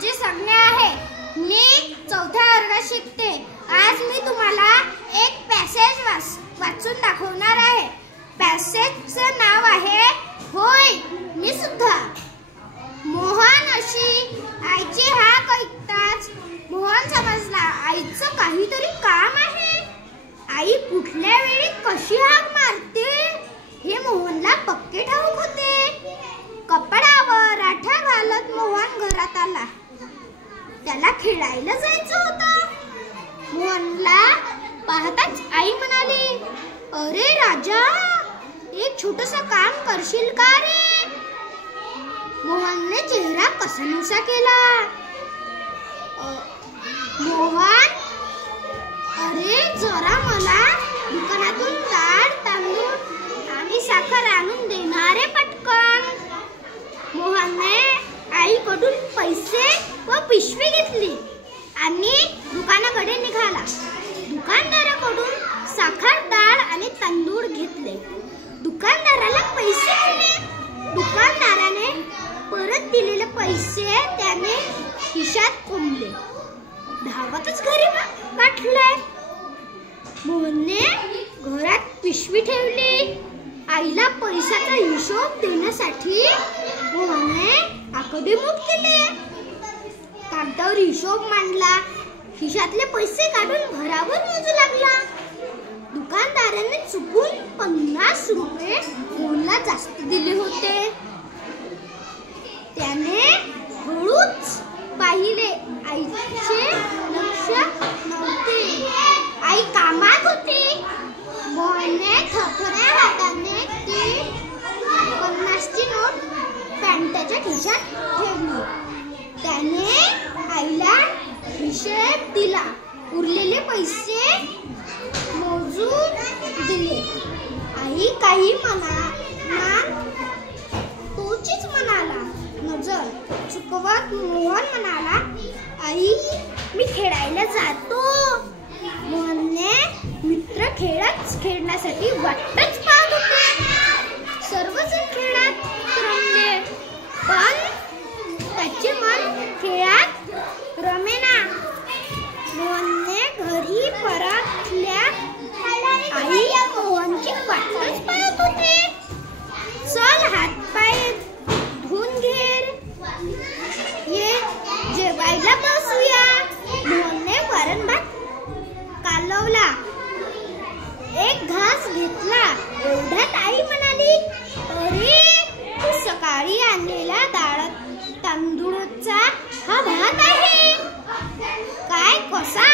माझे सांगणे आहे. मी 4थ्या वर्गात शिकते. आज मी तुम्हाला एक पॅसेज वाचून दाखवणार आहे. पॅसेजचं नाव आहे होय मी सुद्धा. मोहन अशी आईची हाक ऐकताच मोहन समजला आईचं काहीतरी काम आहे. आई कुठल्या वेळी कशी हाक मारते हे मोहनला पक्के ठाऊक होते. कपड्यावर राठा घालत मोहन घरात आला. त्याला खेळायला जायचं होतं. मोहनला पाहताच आई म्हणाली, अरे राजा, एक छोटंसं काम करशील का रे? मोहनने चेहरा कसानुसा केला. मोहन, अरे जरा मला दुकानातून डाळ, तांदूळ आणि साखर आणून देणारे पटकन. मोहनने आईकडून पैसे व पिशवी घेतली आणि दुकानाकडे निघाला. दुकानदाराकडून साखर, डाळ आणि तांदूळ घेतले. दुकानदाराला पैसे दिले. दुकानदाराने परत दिलेले पैसे त्याने खिशात कोंबले. धावतच घरी गाठले. मोहनने घरात पिशवी ठेवली. आईला पैशाचा हिशोब देण्यासाठी मोहनने आकडेमोड केले. कागदावर हिशोब मांडला. खिशातले पैसे काढून भराभर मोजू लागला. दुकानदाराने चुकून 50 रुपये मोहनला जास्त दिले होते. त्याने हळूच पाहिले. आईचे लक्ष नव्हते. आई कामात होती. मोहनने थरथऱ्या हाताने ती 50ची नोट पॅन्टच्या खिशात ठेवली. त्याने आईला हिशेब दिला. उरलेले पैसे मोजून दिले. आई काही तोचीच म्हणाला. नजर चुकवत मोहन म्हणाला, आई मी खेळायला जातो. मोहनने मित्र खेळण्यासाठी वाटच पाहत होते. सर्वजण खेळात रमले, पण त्याचे मन खेळात रमेना. मोहनने घरी परतल्या. आई मोहनची वाटच पाहत होते. चल हातपाय धुवून घे, ये जेवायला बसूया. मोहनने वरण भात कालवला. एक घास घेतला. एवढ्यात आई म्हणाली, अरे तू सकाळी आणलेला डाळ तांदूळचा हा भात आहे काय? कसा